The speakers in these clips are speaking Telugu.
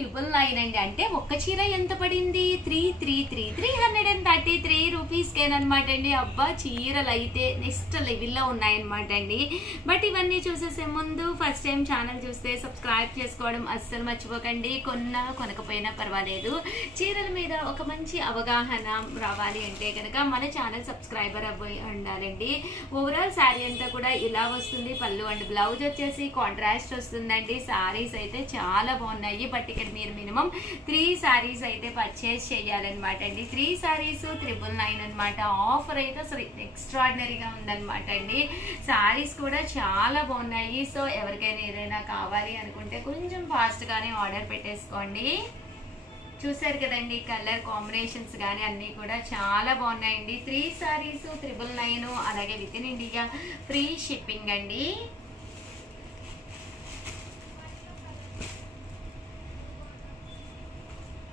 999 అండి. అంటే ఒక్క చీర ఎంత పడింది? 333 రూపీస్కేనమాట అండి. అబ్బా చీరలు అయితే నెక్స్ట్ లెవెల్లో ఉన్నాయన్నమాట అండి. బట్ ఇవన్నీ చూసేసే ముందు ఫస్ట్ టైం ఛానల్ చూస్తే సబ్స్క్రైబ్ చేసుకోవడం అస్సలు మర్చిపోకండి. కొనకపోయినా పర్వాలేదు, చీరల మీద ఒక మంచి అవగాహన రావాలి అంటే కనుక మన ఛానల్ సబ్స్క్రైబర్ అవ్వి ఉండాలండి. ఓవరాల్ శారీ అంతా కూడా ఇలా వస్తుంది. పళ్ళు అండ్ బ్లౌజ్ వచ్చేసి కాంట్రాస్ట్ వస్తుందండి. శారీస్ అయితే చాలా బాగున్నాయి. బట్ ఇక్కడ మీరు మినిమం 3 శారీస్ అయితే పర్చేస్ చేయాలన్నమాట అండి. 3 శారీస్ 999 అనమాట. ఆఫర్ అయితే అసలు ఎక్స్ట్రాడినరీగా ఉందన్నమాట అండి. శారీస్ కూడా చాలా బాగున్నాయి. సో ఎవరికైనా ఏదైనా కావాలి అనుకుంటే కొంచెం ఫాస్ట్ గానే ఆర్డర్ పెట్టేసుకోండి. చూసారు కదండి, కలర్ కాంబినేషన్స్ కానీ అన్ని కూడా చాలా బాగున్నాయండి. 3 శారీస్ 999, అలాగే within India free shipping అండి.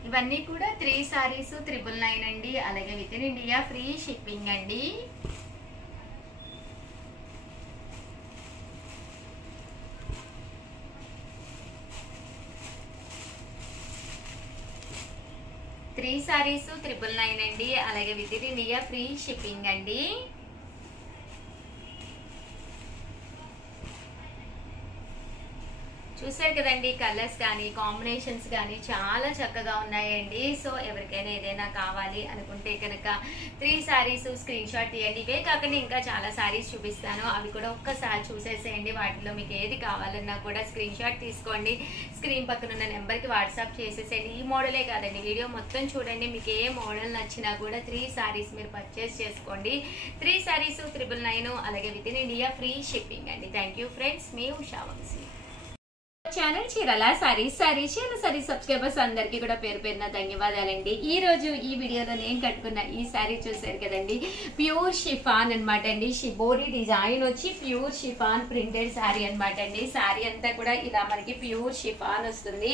ఇవన్నీ కూడా 3 శారీస్ 999 అండి, అలాగే within India free shipping అండి. త్రీ శారీస్ 999 అండి, అలాగే within India free shipping అండి. చూసారు కదండి, కలర్స్ కానీ కాంబినేషన్స్ కానీ చాలా చక్కగా ఉన్నాయండి. సో ఎవరికైనా ఏదైనా కావాలి అనుకుంటే కనుక 3 శారీస్ స్క్రీన్ షాట్ తీయండి. ఇవే కాకుండా ఇంకా చాలా శారీస్ చూపిస్తాను, అవి కూడా ఒక్కసారి చూసేసేయండి. వాటిలో మీకు ఏది కావాలన్నా కూడా స్క్రీన్ షాట్ తీసుకోండి. స్క్రీన్ పక్కన ఉన్న నెంబర్కి వాట్సాప్ చేసేసేయండి. ఈ మోడలే కాదండి, వీడియో మొత్తం చూడండి. మీకు ఏ మోడల్ నచ్చినా కూడా 3 శారీస్ మీరు పర్చేస్ చేసుకోండి. 3 శారీస్ 999, అలాగే within India free shipping అండి. థ్యాంక్ యూ ఫ్రెండ్స్, మీ ఉషా వంశీ. ఛానల్ చీరల సారీస్ సబ్స్క్రైబర్స్ అందరికీ కూడా పేరు పేరున ధన్యవాదాలండి. ఈ రోజు ఈ వీడియోలో నేను కట్టుకున్న ఈ శారీ చూసారు కదండి, ప్యూర్ షిఫాన్ అనమాట అండి. షిబోరి డిజైన్ వచ్చి ప్యూర్ షిఫాన్ ప్రింటెడ్ శారీ అనమాట అండి. శారీ అంతా కూడా ఇలా మనకి ప్యూర్ షిఫాన్ వస్తుంది.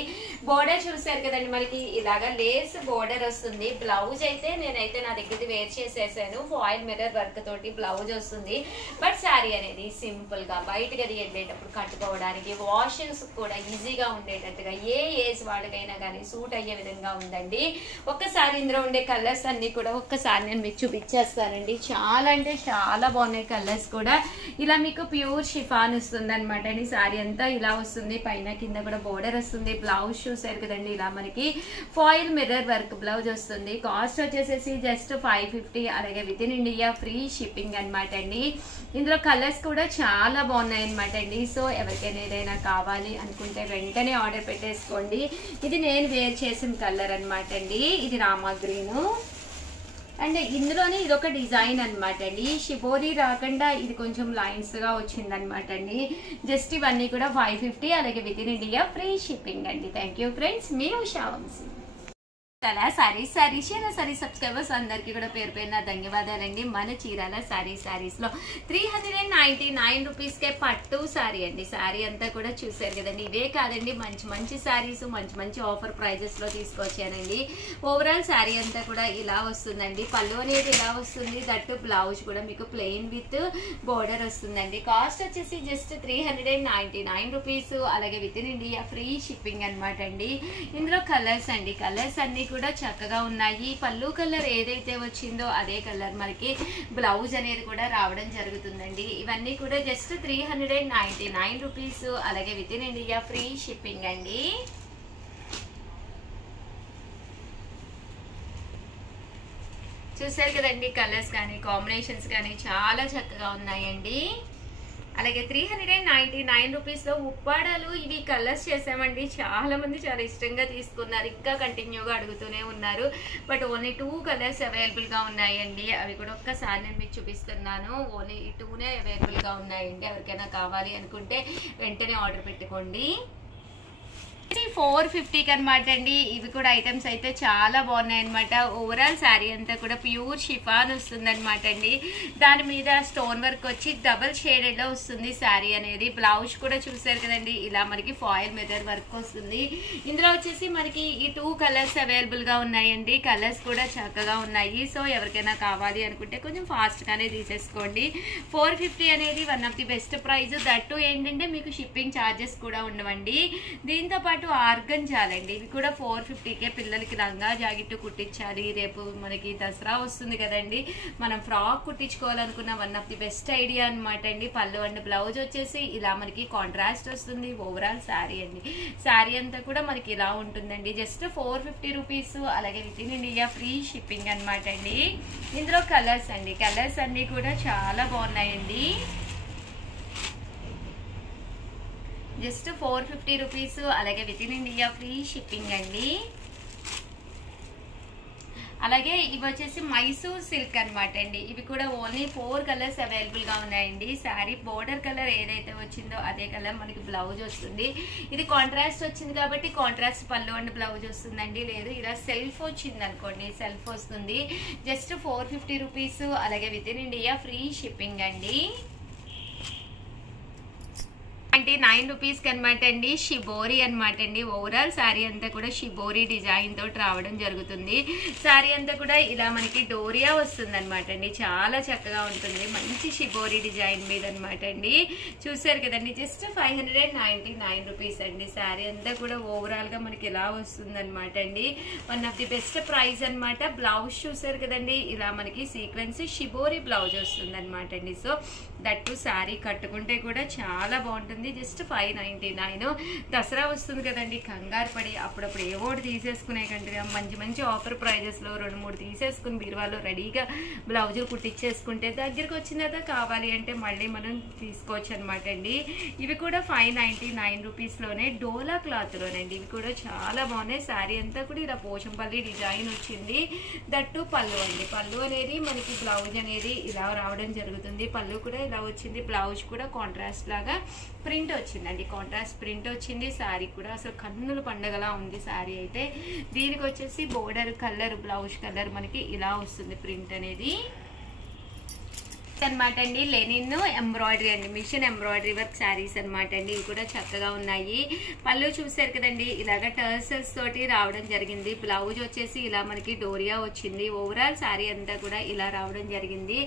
బోర్డర్ చూసారు కదండి, మనకి ఇలాగా లేస్ బోర్డర్ వస్తుంది. బ్లౌజ్ అయితే నేనైతే నా దగ్గర వేర్ చేసేసాను. ఫాయిల్ మిర్రర్ వర్క్ తోటి బ్లౌజ్ వస్తుంది. బట్ శారీ అనేది సింపుల్ గా బయటకు అది వెళ్ళేటప్పుడు కట్టుకోవడానికి, వాషింగ్స్ కూడా ఈజీగా ఉండేటట్టుగా ఏ ఏజ్ వాళ్ళకైనా కానీ సూట్ అయ్యే విధంగా ఉందండి. ఒక్కసారి ఇందులో ఉండే కలర్స్ అన్ని కూడా ఒక్కసారి నేను మీకు చూపించేస్తానండి. చాలా అంటే చాలా బాగున్నాయి కలర్స్ కూడా. ఇలా మీకు ప్యూర్ షిఫాన్ వస్తుంది అనమాట అండి. శారీ అంతా ఇలా వస్తుంది, పైన కింద కూడా బోర్డర్ వస్తుంది. బ్లౌజ్ చూసారు కదండి, ఇలా మనకి ఫాయిల్ మిర్రర్ వర్క్ బ్లౌజ్ వస్తుంది. కాస్ట్ వచ్చేసేసి జస్ట్ 550, అలాగే within India free shipping అనమాట అండి. ఇందులో కలర్స్ కూడా చాలా బాగున్నాయి అనమాట అండి. సో ఎవరికైనా ఏదైనా కావాలి అనుకుంటే వెంటనే ఆర్డర్ పెట్టేసుకోండి. ఇది నేను వేర్ చేసిన కలర్ అనమాట అండి. ఇది రామా గ్రీన్ అండ్ ఇందులోనే ఇదొక డిజైన్ అనమాట అండి. షిబోరి రాకుండా ఇది కొంచెం లైన్స్ గా వచ్చింది అనమాట అండి. జస్ట్ ఇవన్నీ కూడా 550, అలాగే within India free shipping అండి. థ్యాంక్ యూ ఫ్రెండ్స్, మీ ఉషా వంశీ. సారీస్ సబ్స్క్రైబర్స్ అందరికీ కూడా పేరు పేరున ధన్యవాదాలండి. మన చీరాల శారీస్ లో 399 రూపీస్కే పట్టు శారీ అండి. శారీ అంతా కూడా చూసారు కదండి. ఇవే కాదండి, మంచి మంచి శారీస్ మంచి ఆఫర్ ప్రైజెస్ లో తీసుకొచ్చానండి. ఓవరాల్ శారీ అంతా కూడా ఇలా వస్తుందండి. పళ్ళు అనేది ఇలా వస్తుంది. దట్టు బ్లౌజ్ కూడా మీకు ప్లెయిన్ విత్ బోర్డర్ వస్తుందండి. కాస్ట్ వచ్చేసి జస్ట్ 399 రూపీస్, అలాగే within India free shipping అనమాట అండి. ఇందులో కలర్స్ అండి, కలర్స్ అన్ని కూడా చక్కగా ఉన్నాయి. పళ్ళు కలర్ ఏదైతే వచ్చిందో అదే కలర్ మనకి బ్లౌజ్ అనేది కూడా రావడం జరుగుతుందండి. ఇవన్నీ కూడా జస్ట్ 399 రూపీస్, అలాగే within India free shipping అండి. చూసారు కదండి, కలర్స్ కానీ కాంబినేషన్స్ కానీ చాలా చక్కగా ఉన్నాయండి. అలాగే 399 రూపీస్ లో ఉప్పాడాలు ఇవి కలర్స్ చేసామండి. చాలా మంది చాలా ఇష్టంగా తీసుకున్నారు, ఇంకా కంటిన్యూగా అడుగుతూనే ఉన్నారు. బట్ ఓన్లీ 2 కలర్స్ అవైలబుల్ గా ఉన్నాయండి. అవి కూడా ఒక్కసారి నేను మీకు చూపిస్తున్నాను. ఓన్లీ 2నే అవైలబుల్ గా ఉన్నాయండి. ఎవరికైనా కావాలి అనుకుంటే వెంటనే ఆర్డర్ పెట్టుకోండి. 450కి అనమాట అండి. ఇవి కూడా ఐటమ్స్ అయితే చాలా బాగున్నాయి అనమాట. ఓవరాల్ శారీ అంతా కూడా ప్యూర్ షిఫాన్ వస్తుంది అనమాట అండి. దాని మీద స్టోన్ వర్క్ వచ్చి డబల్ షేడెడ్ లో వస్తుంది శారీ అనేది. బ్లౌజ్ కూడా చూసారు కదండి, ఇలా మనకి ఫాయిల్ మిర్రర్ వర్క్ వస్తుంది. ఇందులో వచ్చేసి మనకి ఈ 2 కలర్స్ అవైలబుల్ గా ఉన్నాయండి. కలర్స్ కూడా చక్కగా ఉన్నాయి. సో ఎవరికైనా కావాలి అనుకుంటే కొంచెం ఫాస్ట్ గానే తీసేసుకోండి. 450 అనేది one of the best price. That ఏంటంటే మీకు షిప్పింగ్ ఛార్జెస్ కూడా ఉండవండి. దీంతో పాటు పాటు ఆర్గంజాలండి. ఇవి కూడా 450కే పిల్లలకి లంగా జాకెట్ కుట్టించాలి. రేపు మనకి దసరా వస్తుంది కదండి, మనం ఫ్రాక్ కుట్టించుకోవాలనుకున్న one of the best idea అనమాట అండి. పళ్ళు అండ్ బ్లౌజ్ వచ్చేసి ఇలా మనకి కాంట్రాస్ట్ వస్తుంది. ఓవరాల్ శారీ అండి, శారీ అంతా కూడా మనకి ఇలా ఉంటుందండి. Just 450 rupees. అలాగే within India free shipping అనమాట అండి. ఇందులో కలర్స్ అండి, కలర్స్ అన్ని కూడా చాలా బాగున్నాయండి. Just 450 rupees. అలాగే within India free shipping అండి. అలాగే ఇవి వచ్చేసి మైసూర్ సిల్క్ అనమాట అండి. ఇవి కూడా ఓన్లీ 4 కలర్స్ అవైలబుల్ గా ఉన్నాయండి. శారీ బోర్డర్ కలర్ ఏదైతే వచ్చిందో అదే కలర్ మనకి బ్లౌజ్ వస్తుంది. ఇది కాంట్రాస్ట్ వచ్చింది కాబట్టి కాంట్రాస్ట్ పళ్ళు అండ్ బ్లౌజ్ వస్తుందండి. లేదు ఇలా సెల్ఫ్ వచ్చింది అనుకోండి, సెల్ఫ్ వస్తుంది. Just 450 rupees. అలాగే within India free shipping అండి. 99 రూపీస్ అనమాట అండి. షిబోరి అనమాట అండి. ఓవరాల్ శారీ అంతా కూడా షిబోరి డిజైన్ తోటి రావడం జరుగుతుంది. శారీ అంతా కూడా ఇలా మనకి డోరియా వస్తుంది అనమాట అండి. చాలా చక్కగా ఉంటుంది, మంచి షిబోరి డిజైన్ మీద అనమాట అండి. చూసారు కదండి, జస్ట్ 599 రూపీస్ అండి. శారీ అంతా కూడా ఓవరాల్ గా మనకి ఇలా వస్తుంది అనమాట అండి. One of the best price అనమాట. బ్లౌజ్ చూసారు కదండి, ఇలా మనకి సీక్వెన్స్ షిబోరి బ్లౌజ్ వస్తుంది అనమాట అండి. సో దట్టు శారీ కట్టుకుంటే కూడా చాలా బాగుంటుంది. జస్ట్ 599. దసరా వస్తుంది కదండి, కంగారు పడి అప్పుడప్పుడు ఏవోటి తీసేసుకునే కంటే మంచి మంచి ఆఫర్ ప్రైజెస్ లో 2-3 తీసేసుకుని బీరువాలో రెడీగా బ్లౌజులు కుట్టించేసుకుంటే దగ్గరకు వచ్చినదా కావాలి అంటే మళ్ళీ మనం తీసుకోవచ్చు అనమాట అండి. ఇవి కూడా 599 రూపీస్ లోనే డోలా క్లాత్ లోనండి. ఇవి కూడా చాలా బాగున్నాయి. శారీ అంతా కూడా ఇలా పోచంపల్లి డిజైన్ వచ్చింది. దట్టు పళ్ళు అండి. పళ్ళు అనేది మనకి బ్లౌజ్ అనేది ఇలా రావడం జరుగుతుంది. పళ్ళు కూడా ఇలా వచ్చింది. బ్లౌజ్ కూడా కాంట్రాస్ట్ లాగా ప్రింట్ వచ్చిందండి, కాంట్రాస్ట్ ప్రింట్ వచ్చింది. శారీ కూడా అసలు కన్నుల పండగలా ఉంది శారీ అయితే. దీనికి వచ్చేసి బోర్డర్ కలర్, బ్లౌజ్ కలర్ మనకి ఇలా వస్తుంది ప్రింట్ అనేది అనమాట అండి. లెనిన్ ఎంబ్రాయిడరీ అండి, మిషన్ ఎంబ్రాయిడరీ వర్క్ శారీస్ అనమాట అండి. ఇవి కూడా చక్కగా ఉన్నాయి. పళ్ళు చూసారు కదండి, ఇలాగ టర్సల్స్ తోటి రావడం జరిగింది. బ్లౌజ్ వచ్చేసి ఇలా మనకి డోరియా వచ్చింది. ఓవరాల్ శారీ అంతా కూడా ఇలా రావడం జరిగింది.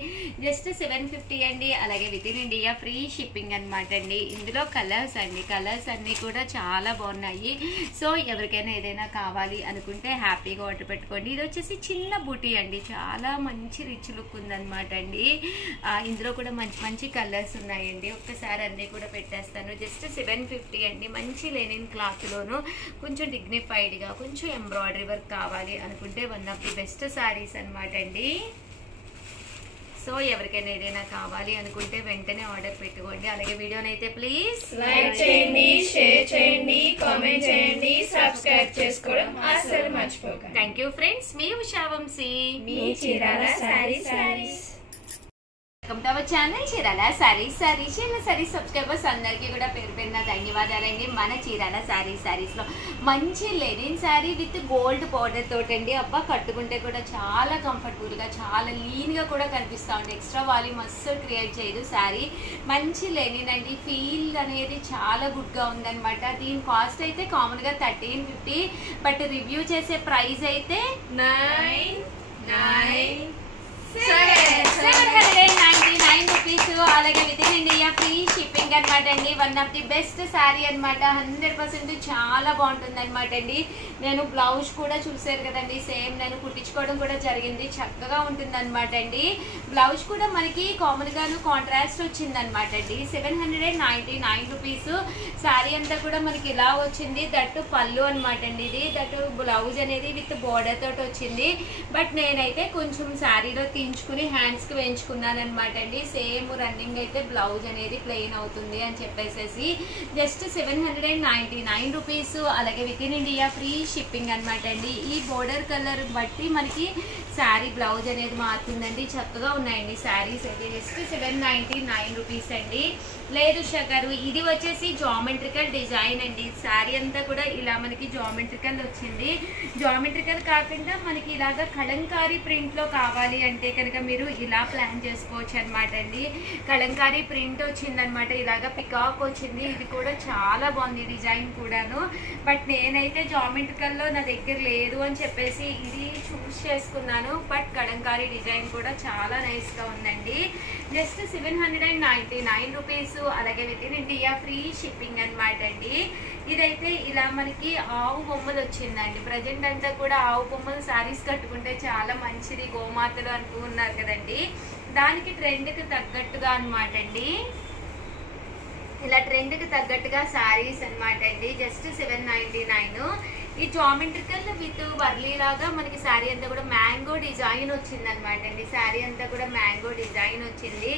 జస్ట్ 750 అండి. అలాగే within India free shipping అనమాట అండి. ఇందులో కలర్స్ అండి, కలర్స్ అన్ని కూడా చాలా బాగున్నాయి. సో ఎవరికైనా ఏదైనా కావాలి అనుకుంటే హ్యాపీగా ఆర్డర్ పెట్టుకోండి. ఇది వచ్చేసి చిన్న బూటీ అండి, చాలా మంచి రిచ్ లుక్ ఉందన్నమాట అండి. ఇందులో కూడా మంచి మంచి కలర్స్ ఉన్నాయండి. ఒక్కసారి అన్నీ కూడా పెట్టేస్తాను. జస్ట్ 750 అండి. మంచి లెనిన్ క్లాత్ లోను కొంచెం డిగ్నిఫైడ్ గా కొంచెం ఎంబ్రాయిడరీ వర్క్ కావాలి అనుకుంటే one of the best saris అనమాట అండి. సో ఎవరికైనా ఏదైనా కావాలి అనుకుంటే వెంటనే ఆర్డర్ పెట్టుకోండి. అలాగే వీడియోనైతే ప్లీజ్ లైక్ చేయండి, షేర్ చేయండి, కామెంట్ చేయండి, సబ్స్క్రైబ్ చేసుకోవడం అస్సలు మర్చిపోకండి. Thank you friends. మీ ఉషా వంశీ, మీ Chirala sarees. Welcome to our channel Chirala sarees. Chirala sarees subscribers అందరికీ కూడా పేరు పేరున ధన్యవాదాలండి. మన చీరాల సారీస్ లో మంచి linen sari with gold powder తోటండి. అబ్బా కట్టుకుంటే కూడా చాలా కంఫర్టబుల్ గా, చాలా లీన్ గా కూడా కనిపిస్తా ఉంది. ఎక్స్ట్రా వాల్యూమ్ అస్సలు క్రియేట్ చేయదు శారీ. మంచి లెనిన్ అండి. ఫీల్ అనేది చాలా గుడ్ గా ఉందన్నమాట. దీని కాస్ట్ అయితే కామన్ గా 1350, బట్ రివ్యూ చేసే ప్రైస్ అయితే 799 రూపీస్. అలాగే within India free shipping అనమాట అండి. One of the best sari అనమాట. 100% చాలా బాగుంటుంది అనమాట అండి. నేను బ్లౌజ్ కూడా చూసారు కదండి, సేమ్ నేను కుట్టించుకోవడం కూడా జరిగింది. చక్కగా ఉంటుంది అనమాట అండి. బ్లౌజ్ కూడా మనకి కామన్ గాను కాంట్రాస్ట్ వచ్చింది అనమాట అండి. 799 రూపీస్. శారీ అంతా కూడా మనకి ఇలా వచ్చింది. దట్టు పళ్ళు అనమాట అండి. ఇది దట్టు బ్లౌజ్ అనేది విత్ బోర్డర్ తోటి వచ్చింది. బట్ నేనైతే కొంచెం శారీలో తీయించుకుని హ్యాండ్స్ కి వేయించుకున్నాను అనమాట అండి. సేమ్ రన్నింగ్ అయితే బ్లౌజ్ అనేది ప్లెయిన్ అవుతుంది అని చెప్పేసి జస్ట్ 799 రూపీస్. అలాగే within India free shipping అనమాట అండి. ఈ బోర్డర్ కలర్ బట్టి మనకి శారీ బ్లౌజ్ అనేది మారుతుందండి. చక్కగా ఉన్నాయండి శారీస్ అయితే. జస్ట్ 799 రూపీస్ అండి. లేదు షగారు, ఇది వచ్చేసి జామెట్రికల్ డిజైన్ అండి. శారీ అంతా కూడా ఇలా మనకి జామెట్రికల్ వచ్చింది. జామెట్రికల్ కాకుండా మనకి ఇలాగా కలంకారీ ప్రింట్ లో కావాలి అంటే కనుక మీరు ఇలా ప్లాన్ చేసుకోవచ్చు అనమాట అండి. కలంకారీ ప్రింట్ వచ్చిందనమాట. ఇలాగా పికాక్ వచ్చింది. ఇది కూడా చాలా బాగుంది డిజైన్ కూడాను. బట్ నేనైతే జామెట్రికల్ లో నా దగ్గర లేదు అని చెప్పేసి ఇది చూస్ చేసుకున్నాను. బట్ కలంకారీ డిజైన్ కూడా చాలా నైస్ గా ఉందండి. Just 799 rupees. అలాగే within India free shipping అనమాట అండి. ఇదైతే ఇలా మనకి ఆవు బొమ్మలు వచ్చిందండి. ప్రజెంట్ అంతా కూడా ఆవు బొమ్మలు శారీస్ కట్టుకుంటే చాలా మంచిది, గోమాతలు అంటూ ఉన్నారు కదండి. దానికి ట్రెండ్కి తగ్గట్టుగా అనమాట అండి, ఇలా ట్రెండ్కి తగ్గట్టుగా శారీస్ అనమాట అండి. జస్ట్ 799. ఈ జామెట్రికల్ విత్ వర్లీ లాగా మనకి శారీ అంతా కూడా మ్యాంగో డిజైన్ వచ్చింది అనమాట అండి. శారీ అంతా కూడా మ్యాంగో డిజైన్ వచ్చింది.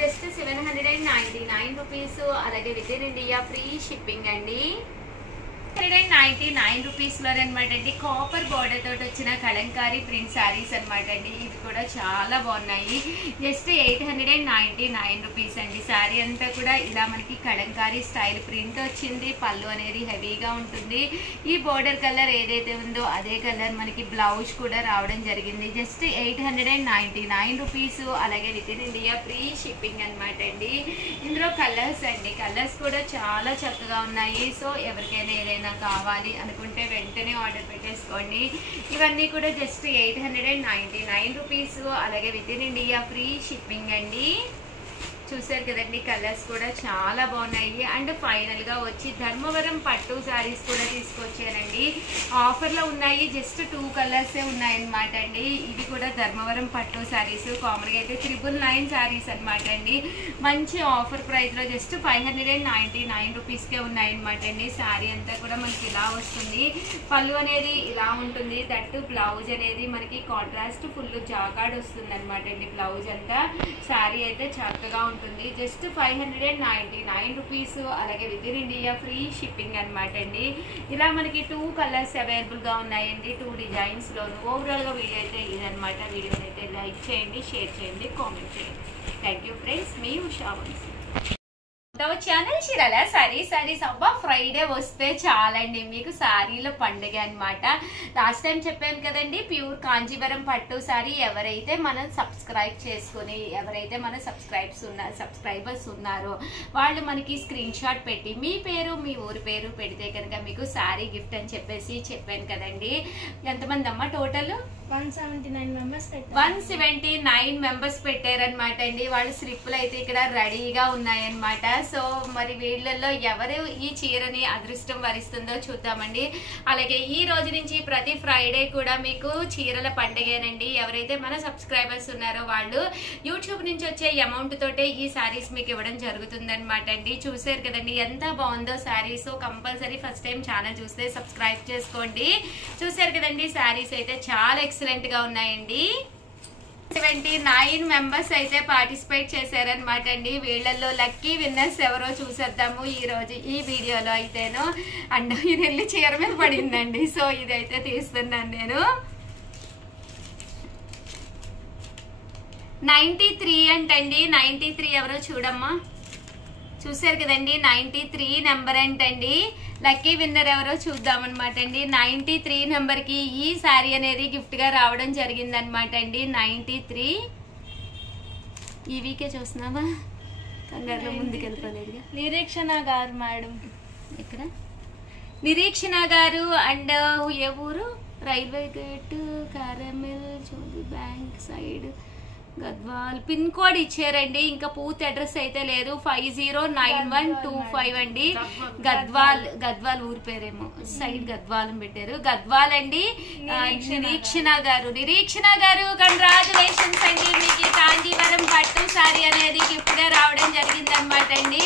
Just 799 rupees. అలాగే within India free shipping అండి. 199 రూపీస్లో అనమాట అండి. కాపర్ బోర్డర్ తోటి వచ్చిన కలంకారీ ప్రింట్ శారీస్ అనమాట అండి. ఇవి కూడా చాలా బాగున్నాయి. జస్ట్ 899 రూపీస్ అండి. శారీ అంతా కూడా ఇలా మనకి కలంకారీ స్టైల్ ప్రింట్ వచ్చింది. పళ్ళు అనేది హెవీగా ఉంటుంది. ఈ బోర్డర్ కలర్ ఏదైతే ఉందో అదే కలర్ మనకి బ్లౌజ్ కూడా రావడం జరిగింది. Just 899 rupees. అలాగే within India free shipping అనమాట అండి. ఇందులో కలర్స్ అండి, కలర్స్ కూడా చాలా చక్కగా ఉన్నాయి. సో ఎవరికైనా ఏదైనా కావాలి అనుకుంటే వెంటనే ఆర్డర్ పెట్టేసుకోండి. ఇవన్నీ కూడా జస్ట్ 899 రూపీస్. అలాగే within India free shipping అండి. చూసారు కదండి, కలర్స్ కూడా చాలా బాగున్నాయి. అండ్ ఫైనల్ గా వచ్చి ధర్మవరం పట్టు శారీస్ కూడా తీసుకొచ్చానండి. ఆఫర్ లో ఉన్నాయి. జస్ట్ 2 కలర్సే ఉన్నాయన్నమాట అండి. ఇవి కూడా ధర్మవరం పట్టు శారీస్. కామన్ గా అయితే 999 శారీస్ అనమాట అండి. మంచి ఆఫర్ ప్రైస్ లో జస్ట్ 599 రూపీస్ కే ఉన్నాయన్నమాట అండి. శారీ అంతా కూడా మనకి ఇలా వస్తుంది. పళ్ళు అనేది ఇలా ఉంటుంది. దట్టు బ్లౌజ్ అనేది మనకి కాంట్రాస్ట్ ఫుల్ జాకాడ్ వస్తుంది అనమాట అండి. బ్లౌజ్ అంతా శారీ అయితే చక్కగా ఉంటుంది. Just 599 rupees. అలాగే within India free shipping అనమాట అండి. ఇలా మనకి 2 కలర్స్ అవైలబుల్ గా ఉన్నాయండి, 2 డిజైన్స్ లోను. ఓవరాల్ గా వీడియో అయితే ఇదనమాట. వీడియోని అయితే లైక్ చేయండి, షేర్ చేయండి, కామెంట్ చేయండి. థ్యాంక్ యూ ఫ్రెండ్స్, మీ ఉషా వంశీ. ఛానల్ చీరాల సారీస్ అబ్బా ఫ్రైడే వస్తే చాలండి మీకు శారీల పండుగ అనమాట. లాస్ట్ టైం చెప్పాను కదండి, ప్యూర్ కాంజీవరం పట్టు శారీ. ఎవరైతే మనం సబ్స్క్రైబ్ చేసుకుని ఎవరైతే మన సబ్స్క్రైబర్స్ ఉన్నారో వాళ్ళు మనకి స్క్రీన్ షాట్ పెట్టి మీ పేరు మీ ఊరి పేరు పెడితే కనుక మీకు శారీ గిఫ్ట్ అని చెప్పేసి చెప్పాను కదండి. ఎంతమంది అమ్మ టోటల్? 179 మెంబర్స్ 179 మెంబర్స్ పెట్టారనమాట అండి. వాళ్ళ స్లిప్లు అయితే ఇక్కడ రెడీగా ఉన్నాయన్నమాట. సో మరి వీళ్ళల్లో ఎవరు ఈ చీరని అదృష్టం వరిస్తుందో చూద్దామండి. అలాగే ఈ రోజు నుంచి ప్రతి ఫ్రైడే కూడా మీకు చీరల పండుగేనండి. ఎవరైతే మన సబ్స్క్రైబర్స్ ఉన్నారో వాళ్ళు యూట్యూబ్ నుంచి వచ్చే అమౌంట్ తోటే ఈ శారీస్ మీకు ఇవ్వడం జరుగుతుంది అనమాట అండి. చూసారు కదండి ఎంత బాగుందో sari. So compulsory first time channel చూస్తే సబ్స్క్రైబ్ చేసుకోండి. చూసారు కదండి శారీస్ అయితే చాలా ఎక్సలెంట్ గా ఉన్నాయండి. 79 మెంబర్స్ అయితే పార్టిసిపేట్ చేశారనమాట అండి. వీళ్ళల్లో లక్కీ విన్నర్స్ ఎవరో చూసేద్దాము ఈ రోజు ఈ వీడియోలో అయితేను. అండ్ ఇది వెళ్ళి చీర మీద పడిందండి. సో ఇదైతే తీస్తున్నాను నేను. 93 అంటండి. 93 ఎవరో చూడమ్మా. చూసారు కదండి 93 నెంబర్ అంటండి. లక్కీ విన్నర్ ఎవరో చూద్దామన్నమాట అండి. 93 నెంబర్ కి ఈ శారీ అనేది గిఫ్ట్ గా రావడం జరిగింది అనమాట అండి. 93 ఈ వీకే చూస్తున్నావా? కంగారులో ముందుకెళ్ళిపోలేదు. నిరీక్షణ గారు మేడం. ఇక్కడ నిరీక్షణ గారు. అండ్ ఏ ఊరు? రైల్వే గేట్, కారమిల్, చోది bank side, Gadwal. Pin code ఇచ్చారండి. ఇంకా పూర్తి అడ్రస్ అయితే లేదు. 509125 అండి. గద్వాల్ ఊరి పేరేమో. సైడ్ గద్వాల్ పెట్టారు. గద్వాల్ అండి. నిరీక్షణ గారు కంగ్రాచులేషన్స్ అండి. మీకు కాంజీవరం పట్టు శారీ అనేది గిఫ్ట్ గా రావడం జరిగింది అనమాట అండి.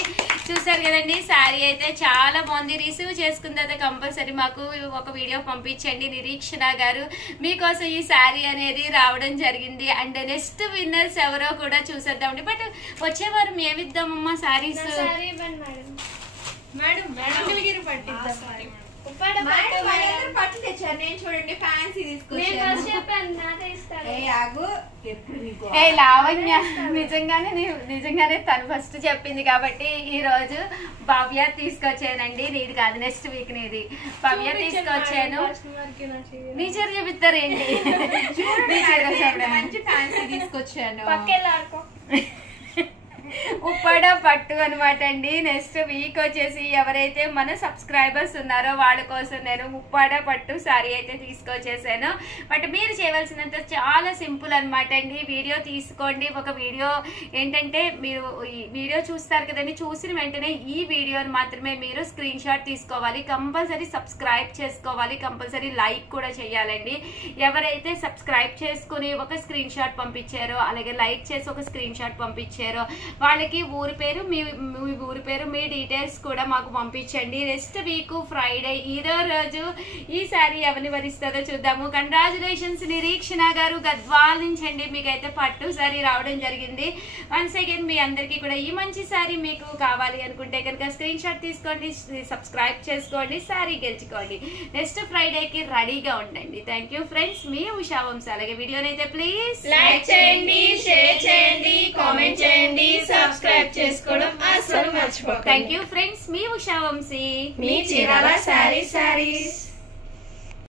చూసారు కదండి శారీ అయితే చాలా బాగుంది. రిసీవ్ చేసుకున్న తర్వాత కంపల్సరీ మాకు ఒక వీడియో పంపించండి నిరీక్షణ గారు. మీకోసం ఈ శారీ అనేది రావడం జరిగింది. అండ్ నెక్స్ట్ విన్నర్స్ ఎవరో కూడా చూసేద్దామండి. బట్ వచ్చే వారం ఏమిద్దామమ్మా శారీస్? మంగళగిరి పట్టిద్దాం. పట్టు తెచ్చారు. నేను చూడండి ఫ్యాన్సీ లావణ్య నిజంగానే తను ఫస్ట్ చెప్పింది కాబట్టి ఈ రోజు భవ్య తీసుకొచ్చానండి. నీది కాదు, నెక్స్ట్ వీక్ నీది. భవ్య తీసుకొచ్చాను. నీ చీర చూపిస్తారేంటి? మంచి ఫ్యాన్సీ తీసుకొచ్చాను. ఉప్పాడ పట్టు అనమాట అండి. నెక్స్ట్ వీక్ వచ్చేసి ఎవరైతే మన సబ్స్క్రైబర్స్ ఉన్నారో వాళ్ళ కోసం నేను ఉప్పాడ పట్టు సారీ అయితే తీసుకొచ్చేసాను. బట్ మీరు చేయవలసినంత చాలా సింపుల్ అనమాట అండి. వీడియో తీసుకోండి. ఒక వీడియో ఏంటంటే మీరు ఈ వీడియో చూస్తారు కదండి, చూసిన వెంటనే ఈ వీడియోని మాత్రమే మీరు స్క్రీన్ షాట్ తీసుకోవాలి. కంపల్సరీ సబ్స్క్రైబ్ చేసుకోవాలి, కంపల్సరీ లైక్ కూడా చేయాలండి. ఎవరైతే సబ్స్క్రైబ్ చేసుకుని ఒక స్క్రీన్ షాట్ పంపించారో, అలాగే లైక్ చేసి ఒక స్క్రీన్ షాట్ పంపించారో వాళ్ళకి ఊరి పేరు, మీ ఊరి పేరు, మీ డీటెయిల్స్ కూడా మాకు పంపించండి. నెక్స్ట్ వీక్ ఫ్రైడే ఇదో రోజు ఈ సారీ ఎవరిని వరిస్తుందో చూద్దాము. కంగ్రాచులేషన్స్ నిరీక్షణ గారు, గద్వాల్ నుంచి అండి. మీకైతే పట్టు సారీ రావడం జరిగింది. వన్స్ అగైన్ మీ అందరికీ కూడా ఈ మంచి సారీ మీకు కావాలి అనుకుంటే కనుక స్క్రీన్ షాట్ తీసుకోండి, సబ్స్క్రైబ్ చేసుకోండి, సారీ గెలుచుకోండి. నెక్స్ట్ ఫ్రైడేకి రెడీగా ఉండండి. థ్యాంక్ యూ ఫ్రెండ్స్, మీ ఉషా వంశీ. అలాగే వీడియోనైతే ప్లీజ్ లైక్ చేయండి, షేర్ చేయండి, కామెంట్ చేయండి, సబ్స్క్రైబ్ చేసుకోవడం అస్సలు మర్చిపోకండి. థ్యాంక్ యూ ఫ్రెండ్స్, మీ ఉషా వంశీ, మీ చీరాల శారీస్.